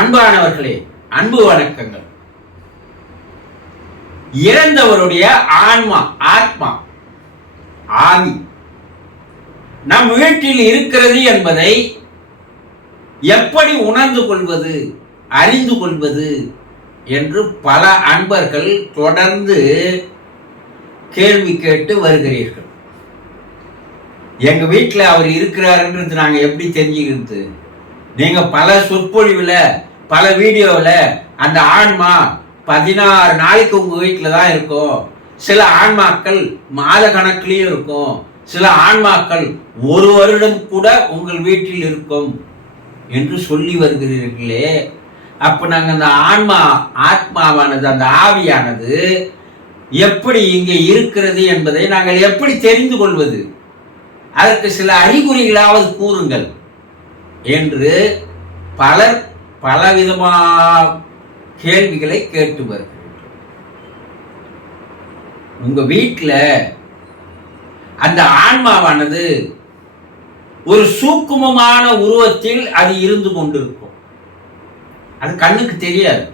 அன்பானவர்களே அன்பு வணக்கங்கள். இறந்தவருடைய ஆன்மா ஆத்மா ஆவி நம் வீட்டில் இருக்கிறது என்பதை எப்படி உணர்ந்து கொள்வது அறிந்து கொள்வது என்று பல அன்பர்கள் தொடர்ந்து கேள்வி கேட்டு வருகிறீர்கள். எங்க வீட்டில் அவர் இருக்கிறாருன்றது நாங்கள் எப்படி தெரிஞ்சுக்கிறது? நீங்க பல சொற்பொழிவில் பல வீடியோவில் அந்த ஆன்மா பதினாறு நாளைக்கு உங்கள் வீட்டில் தான் இருக்கும். சில ஆன்மாக்கள் மாத கணக்குலேயும் இருக்கும். சில ஆன்மாக்கள் ஒரு வருடம் கூட உங்கள் வீட்டில் இருக்கும் என்று சொல்லி வருகிறீர்களே. அப்போ நாங்கள் அந்த ஆன்மா ஆத்மாவானது அந்த ஆவியானது எப்படி இங்கே இருக்கிறது என்பதை நாங்கள் எப்படி தெரிந்து கொள்வது? அதற்கு சில அறிகுறிகளாவது கூறுங்கள் என்று பலர் பலவிதமான கேள்விகளை கேட்டு வருகிறேன் உங்க வீட்டில் அந்த ஆன்மாவானது ஒரு சூக்குமமான உருவத்தில் அது இருந்து கொண்டிருக்கும். அது கண்ணுக்கு தெரியாது.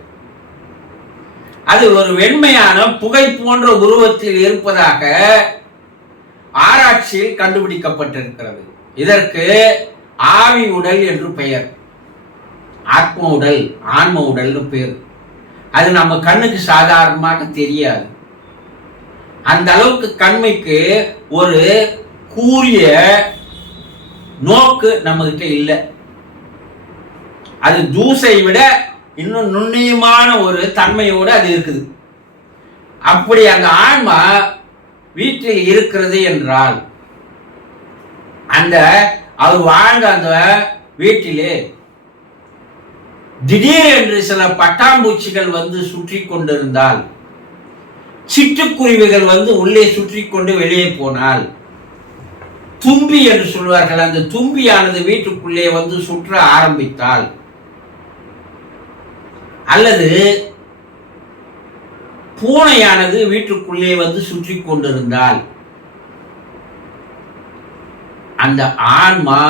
அது ஒரு வெண்மையான புகை போன்ற உருவத்தில் இருப்பதாக ஆராய்ச்சியில் கண்டுபிடிக்கப்பட்டிருக்கிறது. இதற்கு ஆவி உடல் என்று பெயர். ஆத்ம உடல் ஆன்ம உடல்னு பேர். அது நம்ம கண்ணுக்கு சாதாரணமாக தெரியாது. அந்த அளவுக்கு கண்மைக்கு ஒரு கூரிய நோக்கு நம்மகிட்ட இல்லை. அது ஜூஸை விட இன்னும் நுண்ணியமான ஒரு தன்மையோடு அது இருக்குது. அப்படி அந்த ஆன்மா வீட்டில் இருக்கிறது என்றால் அந்த அவர் வாழ்ந்த அந்த வீட்டிலே திடீர் என்று சில பட்டாம்பூச்சிகள் வந்து சுற்றி கொண்டிருந்தால் சிட்டுக்குருவிகள் வந்து உள்ளே சுற்றி கொண்டு வெளியே போனால் தும்பி என்று சொல்வார்கள் அந்த தும்பியானது வீட்டுக்குள்ளே வந்து சுற்ற ஆரம்பித்தால் அல்லது பூனையானது வீட்டுக்குள்ளே வந்து சுற்றி கொண்டிருந்தால் அந்த ஆன்மா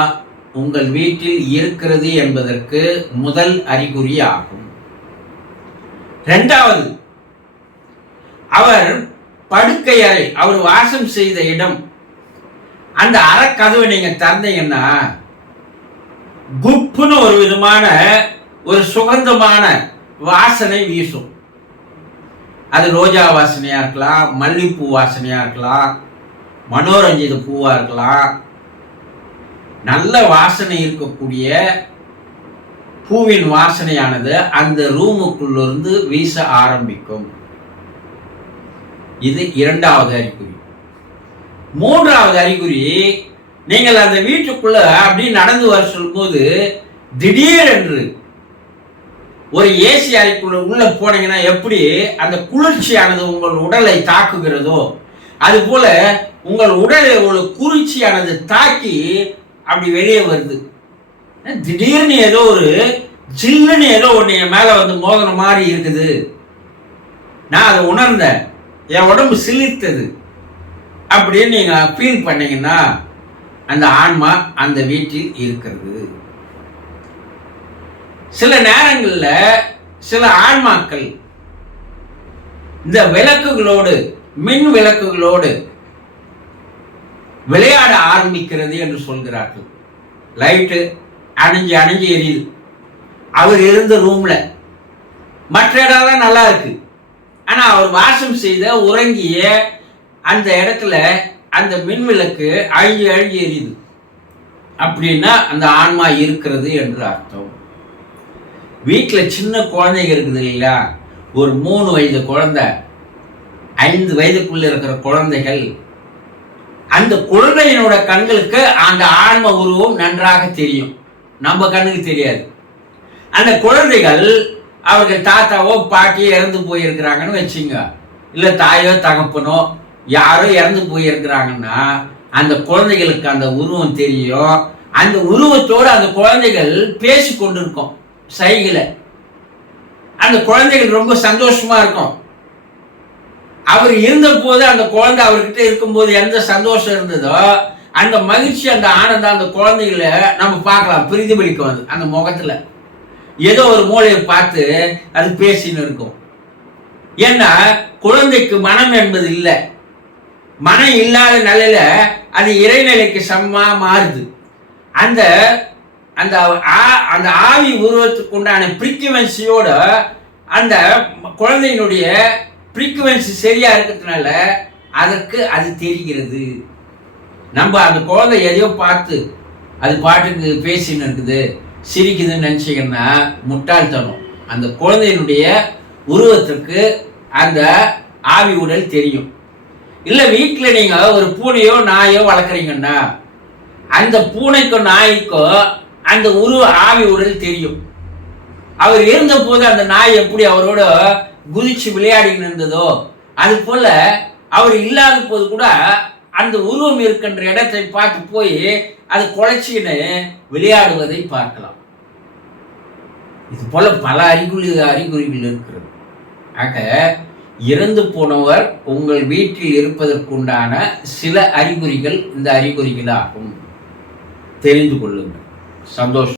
உங்கள் வீட்டில் இருக்கிறது என்பதற்கு முதல் அறிகுறி ஆகும் இரண்டாவது அவர் படுக்கை அறை அவர் வாசம் செய்த இடம் அந்த அறக்கதவை நீங்க திறந்தீங்கன்னா குப்புன்னு ஒரு விதமான ஒரு சுகந்தமான வாசனை வீசும். அது ரோஜா வாசனையா இருக்கலாம் மல்லிப்பூ வாசனையா இருக்கலாம் மனோரஞ்சித பூவா இருக்கலாம் நல்ல வாசனை இருக்கக்கூடிய பூவின் வாசனையானது அந்த ரூமுக்குள்ளிருந்து வீச ஆரம்பிக்கும். இது இரண்டாவது அறிகுறி. மூன்றாவது அறிகுறி நீங்கள் அந்த வீட்டுக்குள்ள அப்படி நடந்து வர சொல்லும்போது திடீரென்று ஒரு ஏசி அறைக்குள்ள உள்ள போனீங்கன்னா எப்படி அந்த குளிர்ச்சியானது உங்கள் உடலை தாக்குகிறதோ அது போல உங்கள் உடலை ஒரு குளிர்ச்சியானது தாக்கி அப்படி வெளியே வருது. திடீர்னு ஏதோ ஒரு ஜில்லுன்னு ஏதோ ஒன்று என் மேலே வந்து மோதின மாதிரி இருக்குது. நான் அதை உணர்ந்தேன். என் உடம்பு சிலிர்த்தது. அப்படின்னு நீங்கள் ஃபீல் பண்ணீங்கன்னா அந்த ஆன்மா அந்த வீட்டில் இருக்கிறது. சில நேரங்களில் சில ஆன்மாக்கள் இந்த விளக்குகளோடு மின் விளக்குகளோடு விளையாட ஆரம்பிக்கிறது என்று சொல்கிறார்கள். லைட்டு அணிஞ்சு அணிஞ்சு எரியுது. அவர் இருந்த ரூம்ல மற்ற இடம்லாம் நல்லா இருக்கு. ஆனால் அவர் வாசம் செய்த உறங்கிய அந்த இடத்துல அந்த மின்விளக்கு அழிஞ்சு அழிஞ்சு எரியுது. அப்படின்னா அந்த ஆன்மா இருக்கிறது என்று அர்த்தம். வீட்டில் சின்ன குழந்தைங்க இருக்குது இல்லையா ஒரு மூணு வயது குழந்தை ஐந்து வயதுக்குள்ள இருக்கிற குழந்தைகள் அந்த குழந்தையினோட கண்களுக்கு அந்த ஆன்ம உருவம் நன்றாக தெரியும். நம்ம கண்ணுக்கு தெரியாது. அந்த குழந்தைகள் அவர்கள் தாத்தாவோ பாட்டியோ இறந்து போயிருக்கிறாங்கன்னு வச்சுங்க. இல்லை தாயோ தகப்பனோ யாரோ இறந்து போயிருக்கிறாங்கன்னா அந்த குழந்தைகளுக்கு அந்த உருவம் தெரியும் அந்த உருவத்தோடு அந்த குழந்தைகள் பேசி கொண்டிருக்கும் சைகளை அந்த குழந்தைகள் ரொம்ப சந்தோஷமா இருக்கும். அவர் இருந்த போது அந்த குழந்தை அவர்கிட்ட இருக்கும்போது எந்த சந்தோஷம் இருந்ததோ அந்த மகிழ்ச்சி அந்த ஆனந்தம் அந்த குழந்தைகளை நம்ம பார்க்கலாம். பிரதிபலிக்கும் அது அந்த முகத்துல. ஏதோ ஒரு மூலையை பார்த்து அது பேசின்னு இருக்கும். ஏன்னா குழந்தைக்கு மனம் என்பது இல்லை. மனம் இல்லாத நிலையில அது இறைநிலைக்கு சமமா மாறுது. அந்த அந்த ஆ- அந்த ஆவி உருவத்துக்கு உண்டான ஃப்ரீக்குவென்சியோட அந்த குழந்தையினுடைய ஃப்ரீக்குவென்சி சரியாக இருக்கிறதுனால அதற்கு அது தெரிகிறது. நம்ம அந்த குழந்தை எதையோ பார்த்து அது பாட்டுக்கு பேசின்னு இருக்குது சிரிக்குதுன்னு நினச்சிங்கன்னா முட்டாள்தனம். அந்த குழந்தையினுடைய உருவத்திற்கு அந்த ஆவி உடல் தெரியும். இல்லை வீட்டில் நீங்கள் ஒரு பூனையோ நாயோ வளர்க்குறீங்கன்னா அந்த பூனைக்கும் நாய்க்கும் அந்த உருவ ஆவி உடல் தெரியும். அவர் இருந்த போது அந்த நாய் எப்படி அவரோட குதிச்சு விளையாடின்னு இருந்ததோ அது போல அவர் இல்லாத போது கூட அந்த உருவம் இருக்கின்ற இடத்தை பார்த்து போய் அது குலைச்சின்னு விளையாடுவதை பார்க்கலாம். இது போல பல அறிகுறி அறிகுறிகள் இருக்கிறது. ஆக இறந்து போனவர் உங்கள் வீட்டில் இருப்பதற்குண்டான சில அறிகுறிகள் இந்த அறிகுறிகளாகும். தெரிந்து கொள்ளுங்கள். சந்தோஷம்.